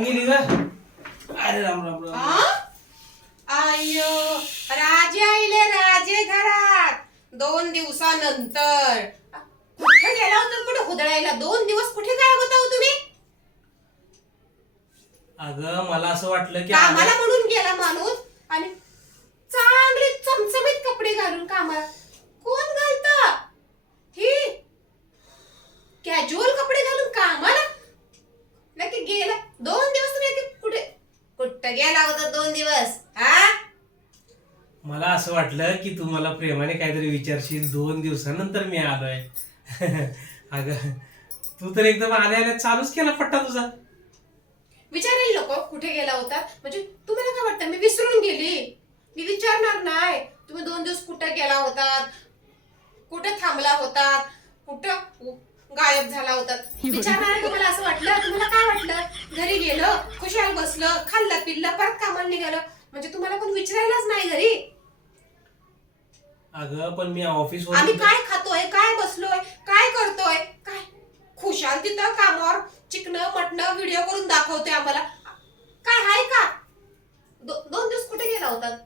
कुठे गेली ग अरे राम राम राम. आ? अय्यो राजे आईले राजे घरात. दोन दिवसानंतर. कुठे गेला होता कुठे हुदळायला? दोन दिवस कुठे काय होता हो तुम्ही? अगं मला असं वाटलं की कामाला म्हणून गेला माणूस आणि चांगले चमचमीत कपडे घालून कामाला कोण घालत ही कॅज्युअल कपडे घालून कामाला नक्की गेला दोन दिवस तुम्ही नक्की कुठे गेला होता दोन दिवस हा? मला असं वाटलं की तू मला प्रेमाने काहीतरी विचारशील दोन दिवसानंतर मी आलोय. अगं तू तर एकदम आल्या आल्या चालूच केला पट्टा तुझा. विचारेल लोक कुठे गेला होता? म्हणजे तुम्हाला काय वाटतं? मी विसरून गेली. मी विचारणार नाही. तुम्ही दोन दिवस कुठे गेला होतात? कुठे थांबला होतात? कुठं गायब झाला होता विचारणार तुम्हाला असं वाटलं? तुम्हाला काय वाटलं? घरी गेलं? खुशाल बसलं खाल्लं पिल्लं परत कामाला निघालं. म्हणजे तुम्हाला कोण विचारायलाच नाही घरी. अगं पण मी ऑफिस आम्ही काय खातोय काय बसलोय काय करतोय? काय? खुशाल तिथं कामावर चिकनं मटणं व्हिडिओ करून दाखवतोय आम्हाला. काय हाय का? दो- दोन दिवस कुठे गेला होता?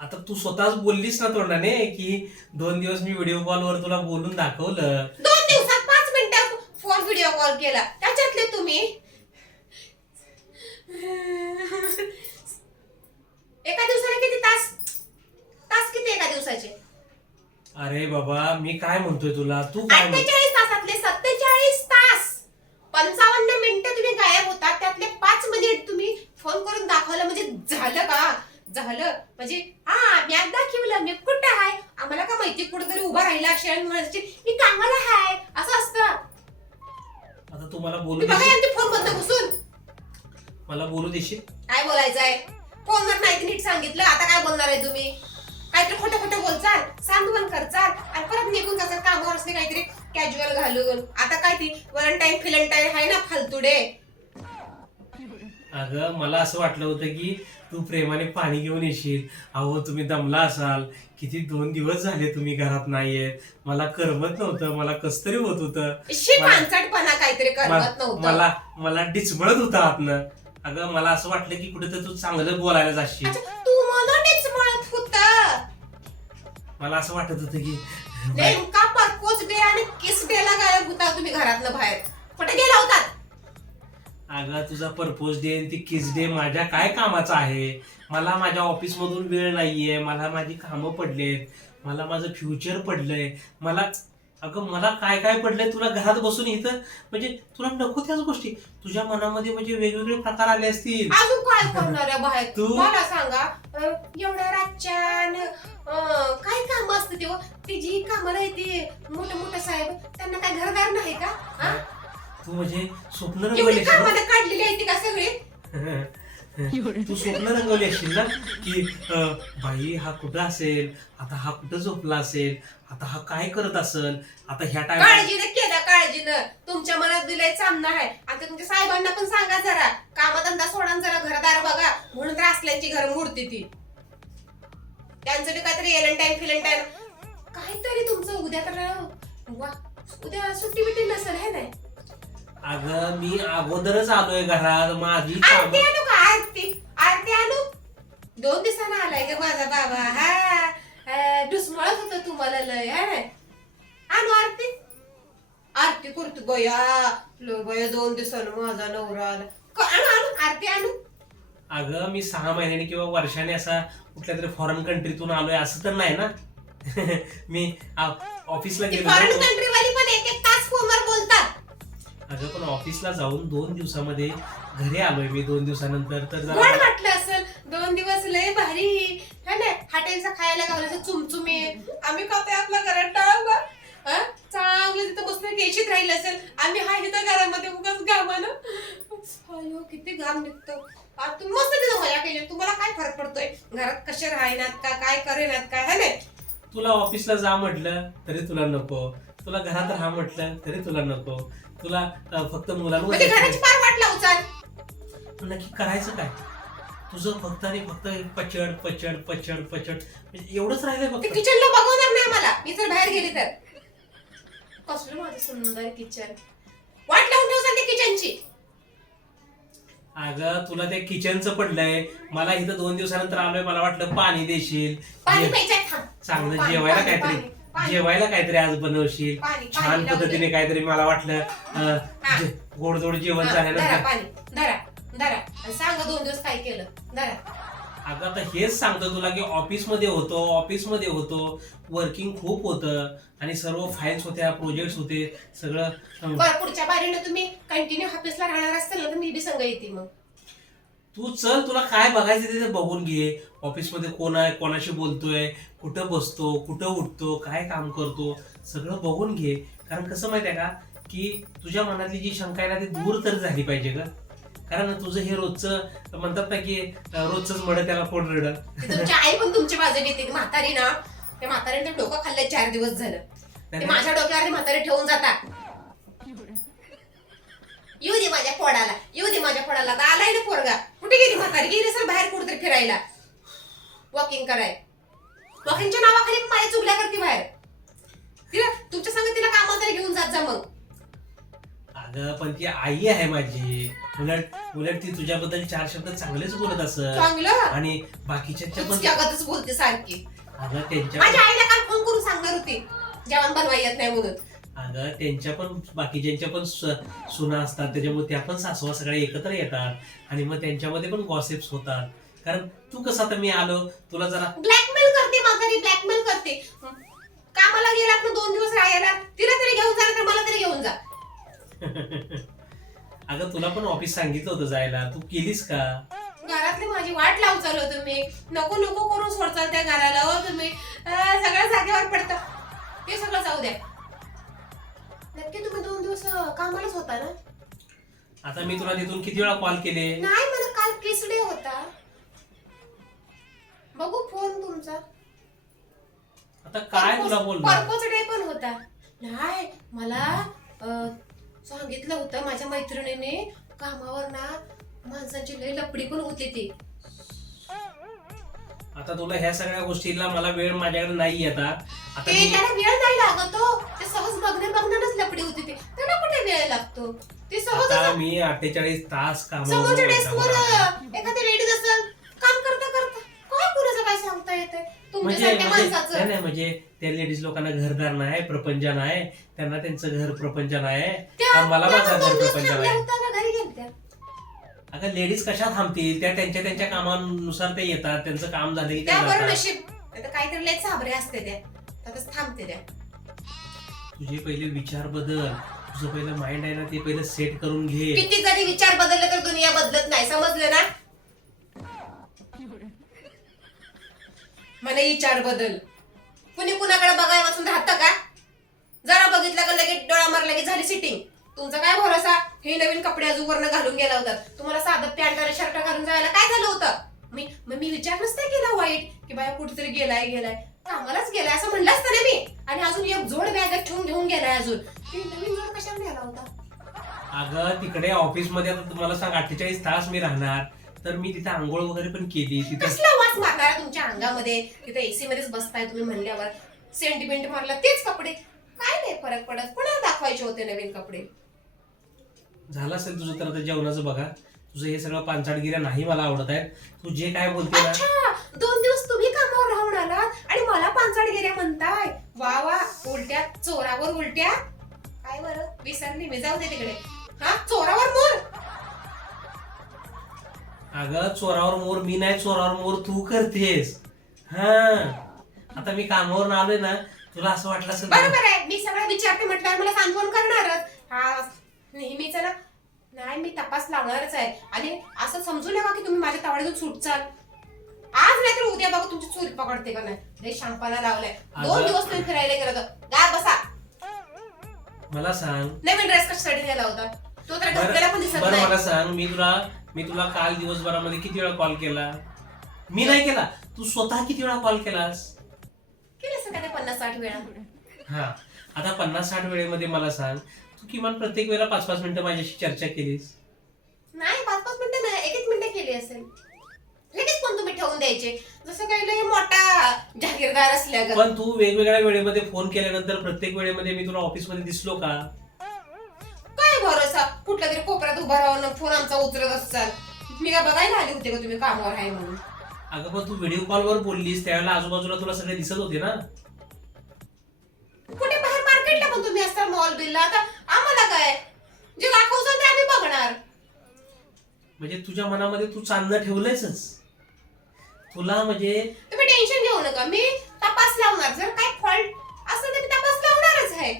आता तू स्वतःच बोललीस ना तोंडाने की दोन दिवस मी व्हिडिओ कॉलवर तुला बोलून दाखवलं. दोन दिवसात पाच मिनिटात फोन व्हिडिओ कॉल केला. त्याच्यातले तुम्ही? एका दिवसाला किती तास? तास किती एका दिवसाचे? अरे बाबा मी काय म्हणतोय तुला? तू काय अठ्ठेचाळीस तासातले सत्तेचाळीस तास! पंचावन्न मिनिटं तुम्ही गायब होता त्यातले पाच मिनिट तुम्ही फोन करून दाखवलं म्हणजे झालं का? झालं. म्हणजे हा मी आज दाखवलं मी कुठं आहे? आम्हाला का माहिती? कुठेतरी उभा राहिला असेल म्हणायची मी कामाला आहे. असं असतं. आता तू मला बोलू बघा देशील यांचे फोन बंद बसून मला बोलू देशील? काय बोलायचंय? फोनवर नाही नीट सांगितलं? आता काय बोलणार आहे तुम्ही? काहीतरी खोटं खोटं बोलचाल सांग पण करचाल. आणि परत निघून जातात कामावर असले काहीतरी कॅज्युअल घालून. आता काय ती वलंटाईन फिलंटाईन आहे ना फालतुडे? अगं मला असं वाटलं होतं की तू प्रेमाने पाणी घेऊन येशील. अहो तुम्ही दमला असाल. किती दोन दिवस झाले तुम्ही घरात नाहीये. मला करमत नव्हतं. मला कस तरी होत होतं. शी मला- पानसटपणा काहीतरी करमत मला नव्हतं. मला मला डिचमळत होतं आतनं. अगं मला असं वाटलं की कुठेतरी तू चांगलं बोलायला जाशील. अच्छा तू म्हणूनच म्हणत होत. मला असं वाटत होतं की नेमका परपोज डे आणि किस डे ला गायब होता तुम्ही घरातनं बाहेर. कुठे गेला होता? अगं तुझा पर्पोज डे आणि ती किस डे माझ्या काय कामाचा आहे? मला माझ्या ऑफिस मधून वेळ नाहीये मला माझी कामं पडलेत मला माझं फ्युचर पडलंय मला अगं मला काय काय पडलंय तुला घरात बसून इथं? म्हणजे तुला नको त्याच गोष्टी. तुझ्या मनामध्ये म्हणजे वेगवेगळे प्रकार आले असतील. अजून काय करणार आहे बाहेर? तू- मला सांगा अं, एवढ्या रातच्यान अं, काय काम असतं तेव्हा ती जी कामाला येते मोठे मोठे साहेब त्यांना काय घरदार नाही का? हा? तू म्हणजे स्वप्न एवढी कामाला काढलेली आहे ती का सगळी? तू स्वप्न रंगवली असशील ना की बाई हा कुठं असेल आता हा कुठं झोपला असेल आता हा काय करत असेल आता ह्या टाइम काळजीनं केल्या काळजीनं तुमच्या मनात दिलंय चांगलं आहे. आता तुमच्या साहेबांना पण सांगा जरा. कामधंदा सोडा आणि जरा घरदार बघा. म्हणून तर असल्यांची घर मोडते ती. त्यांचं बी काहीतरी एलंटाईन फिलंटाईन काहीतरी तुमचं उद्या तर वा उद्या सुट्टी बिट्टी नसेल हे नाही? अगं मी अगोदरच आलोय घरात. माझी कामं- दोन दिवसानं आलाय का माझा बाबा. हा डुसमळत होत तुम्हाला लय हा? आणू आरती? आरती करतो बया लो बया दोन दिवसानं माझा नवरा आला. क- आणू आणू आरती आणू. अगं मी सहा महिन्याने किंवा वर्षाने असा कुठल्या तरी फॉरेन कंट्रीतून आलोय असं तर नाही ना? मी ऑफिसला ती गेलो फॉरेन. कंट्री वाली पण एक एक तास फोनवर बोलतात. अगं पण ऑफिसला जाऊन दोन दिवसामध्ये घरी आलोय मी दोन दिवसानंतर तर जरा वाटलं असेल दोन दिवस लय भारी. है ना? हॉटेलचा खायला गावलं चुमचुमे आम्ही खातोय आपल्या घरात बा. हा? चांगलं तिथं बसून केशीत राहिलं असेल. आम्ही हाय तिथं घरामध्ये उगाच घामानं. अयो किती घाम निघतो. तुम्ही मस्त तिथं मजा केली. तुम्हाला काय फरक पडतोय? घरात कसे राहिनात का? काय करेनात काय है ना? तुला ऑफिसला जा म्हटलं तरी तुला नको. तुला घरात राहा म्हटलं तरी तुला नको. तुला अं, फक्त मुलांवर म्हणजे घराची पार वाट लावचाल नक्की करायचं काय? तुझं फक्त आणि फक्त पचड पचड पचड पचड. म्हणजे एवढंच राहिलंय ते फक्त किचनला बघवणार नाही मला मी जर बाहेर गेली तर. कसलं माझं सुंदर किचन वाट लावून ठेवसाल ते किचनची अगं तुला ते किचनचं पडलंय. मला इथं दोन दिवसानंतर आलोय मला वाटलं पाणी देशील. पाणी जे- प्यायचं थांब. चांगलं पाणी, जेवायला पाणी, काहीतरी. पाणी. जेवायला काहीतरी आज बनवशील. पाणी, छान पाणी पद्धतीने. काहीतरी मला वाटलं अं, हा. जे- गोडधोड जेवण हा, धरा झाल्यानंतर पाणी धरा. धरा आणि सांगा दोन दिवस काय केलं. धरा अगं आता हेच सांगतो तुला की ऑफिसमध्ये होतो ऑफिसमध्ये होतो वर्किंग खूप होतं आणि सर्व फाईल्स होत्या प्रोजेक्ट होते सगळं बरं पुढच्या बारीनं तुम्ही कंटिन्यू ऑफिसला राहणार असताल ना तर मी बी संग येते मग. तू चल तुला काय बघायचं ते बघून घे. ऑफिसमध्ये कोण आहे कोणाशी बोलतोय कुठं बसतो कुठं उठतो काय काम करतो सगळं बघून घे. कारण कसं माहिती आहे का की तुझ्या मनातली जी शंका आहे ना ती दूर तर झाली पाहिजे का कारण तुझं हे रोजचं म्हणतात ना की रोजच मड त्याला कोण रड तुमची आई पण तुमची बाजू घेते म्हातारी ना त्या म्हातारीने तर डोकं खाल्लं चार दिवस झालं. ते माझ्या डोक्यावर म्हातारी ठेवून जातात. येऊ दे माझ्या पोडाला येऊ दे माझ्या पोडाला आता आलाय ना पोरगा. कुठे गेली म्हातारी? गेली सर बाहेर कुठेतरी फिरायला. वॉकिंग कराय. वॉकिंगच्या नावाखाली माझ्या चुगल्या करते बाहेर. तिला तुमच्या संग तिला कामाला तरी घेऊन जात जा मग. अगं पण ती आई आहे माझी. उलट उलट ती तुझ्याबद्दल चार शब्द चांगलेच बोलत असत. चांगलं? आणि बाकीच्या पण जगातच बोलते सारखी. अगं त्यांच्या माझ्या आईला काल फोन करून सांगणार होती. जेवण बनवाय येत नाही म्हणून. अगं त्यांच्या पण बाकीच्यांच्या पण सु- सुना असतात. त्याच्यामुळे त्या पण सासवा सगळ्या एकत्र येतात. आणि मग त्यांच्यामध्ये पण गॉसिप्स होतात. कारण तू कसं आता मी आलो तुला जरा ब्लॅकमेल करते म्हातारी ब्लॅकमेल करते. कामाला गेलात ना दोन दिवस राहायला तिला तरी घेऊन जा तर मला तरी घेऊन जा. अगं तुला पण ऑफिस सांगितलं होतं जायला. तू केलीस का? घरातली माझी वाट लावू चालू तुम्ही नको नको करून सोडचाल त्या घराला. हो तुम्ही. अं, सगळं जागेवर पडतं. ते सगळं जाऊ द्या. नक्की तुम्ही दोन दिवस अं, कामालाच होता ना? आता मी तुला तिथून किती वेळा कॉल केले? नाही मला काल किस डे होता. बघू फोन तुमचा. आता काय तुला बोलणार? पर्पज डे पण होता. नाही मला अं, सांगितलं होतं माझ्या मैत्रिणीने कामावर ना माणसांची लई लपडी पण होती ती. आता तुला ह्या सगळ्या गोष्टीला मला वेळ माझ्याकडे नाही आता आता ते मी त्याला वेळ नाही लागत ते सहज बघण्या बघण्यालाच लपडी होती ती. त्याला कुठे वेळ लागतो? ते सहज आता मी अठ्ठेचाळीस तास समोरच्या डेस्कवर कामावर एखादी लेडीज असेल काम करता करता काय कुणाचं काय सांगता येते म्हणजे म्हणजे- माणसाचं. नाही नाही, म्हणजे त्या लेडीज लोकांना घरदार नाही प्रपंच नाही त्यांना त्यांचं घर प्रपंच नाही मला माझा घर प्रपंच नाही? अगं लेडीज कशा थांबतील? त्या त्यांच्या त्यांच्या कामानुसार ते येतात. त्यांचं काम झालं की ते त्या बरं जातात. नशीब. आता काहीतरी लय साबरे असते त्या. थांबते त्या. तुझे पहिले विचार बदल. तुझं पहिलं माइंड आहे ना ते पहिलं सेट करून घे. किती जरी विचार बदलले तर दुनिया बदलत नाही. समजलं ना? म्हणे विचार बदल. कुणी कुणाकडे बघाय वाचून राहतं का? जरा बघितलं का लगेच डोळा मारला की झाली सिटिंग तुमचा काय भरोसा? हे नवीन कपडे अजून वरनं घालून गेला होता. तुम्हाला साधं पॅन्ट आणि शर्ट घालून जायला काय झालं होतं? मी मग मी विचार नसता केला वाईट की बाया कुठेतरी गेलाय गेलाय. कामालाच गेलाय असं म्हणलं असतं ना मी. आणि अजून एक जोड बॅगेत ठेवून घेऊन गेलाय अजून. नवीन जोड कशाला नेला होता? अगं तिकडे ऑफिसमध्ये आता तुम्हाला सांग अठ्ठेचाळीस तास मी राहणार. तर मी तिथे आंघोळ वगैरे पण केली. तिथे वास मारणार तुमच्या अंगामध्ये तिथे एसी मध्येच बसताय तुम्ही म्हणल्यावर सेंटिमेंट मारला तेच कपडे. काय नाही फरक पडत. पुन्हा दाखवायचे होते नवीन कपडे? झालं असेल तुझं तर आता जेवणाचं बघा. तुझं हे सगळं पांचाडगिऱ्या नाही मला आवडत आहेत. तू जे काय बोलते ना अच्छा! दोन दिवस तुम्ही कामावर राहून आलात आणि मला पांचाड गेल्या म्हणताय. वा वा उलट्या चोरावर उलट्या. काय बरं? विसरली मी. जाऊ दे तिकडे. हा चोरावर मोर अगं चोरावर मोर मी नाही चोरावर मोर तू करतेस. हा. आता मी कामावरून आलोय ना तुला असं वाटलं असेल ना, बरोबर आहे. मी सगळं विचारते म्हटल्यावर मला सांत्वन करणारच. हा नेहमीच ना. नाही मी तपास लावणारच आहे. आणि असं समजू नका की तुम्ही माझ्या तावडीतून सुटचाल आज नाही तर उद्या बघा तुमची चोरी पकडते का नाही. लय शांपाना लावलाय. दोन अगं- दिवस तुम्ही फिरायला गेला होता. गाय बसा. मला सांग. नवीन ड्रेस कशासाठी दिला होता? तो तर घातलेला पण बरं दिसत बरं नाही. मला सांग मी तुला मी तुला काल दिवसभरामध्ये किती वेळा कॉल केला? मी नाही केला. तू स्वतः किती वेळा कॉल केलास? केलं असं पन्नास साठ वेळा? हा. आता पन्नास साठ वेळेमध्ये मला सांग तू किमान प्रत्येक वेळेला पाच पाच मिनिटं माझ्याशी चर्चा केलीस? नाही पाच पाच मिनिटं नाही एक एक मिनिटं केली असेल. लगेच पण तुम्ही ठेवून द्यायचे. जसं काही लय मोठा जागीरदार असल्या. पण तू वेगवेगळ्या वेळेमध्ये फोन केल्यानंतर प्रत्येक वेळेमध्ये मी तुला ऑफिसमध्ये दिसलो का? भरोसा. कुठल्या तरी कोपऱ्यात उभा राहून फोन आमचा उचलत असाल मी काय बघायला आले होते का तुम्ही कामावर आहे म्हणून? अगं पण तू व्हिडिओ कॉलवर बोललीस त्यावेळेला आजूबाजूला तुला सगळे दिसत होते ना. कुठे बाहेर मार्केटला पण तुम्ही असता मॉल बिलला? आता आम्हाला काय? जे दाखवसाल ते आम्ही बघणार. म्हणजे तुझ्या मनामध्ये तू चांदणं ठेवलंयच तुला म्हणजे तुम्ही टेन्शन घेऊ नका. मी तपास लावणार. जर काय फॉल्ट असं तर मी तपास लावणारच आहे.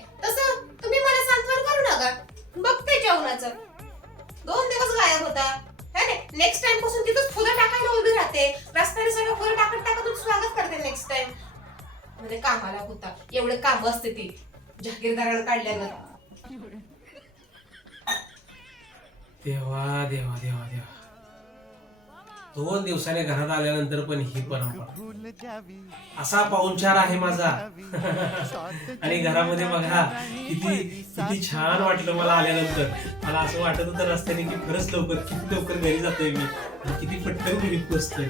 मध्ये कामाला होता. एवढे काम असते ते. जागीरदारानं काढल्यावर. देवा देवा देवा देवा. दोन दिवसाने घरात आल्यानंतर पण ही परंपरा. असा पाहुणचार आहे माझा. आणि घरामध्ये बघा किती किती छान वाटलं मला आल्यानंतर. मला असं वाटत होतं रस्त्याने की खरंच लवकर किती लवकर घरी जातोय मी. किती पटकन घरी पोचतोय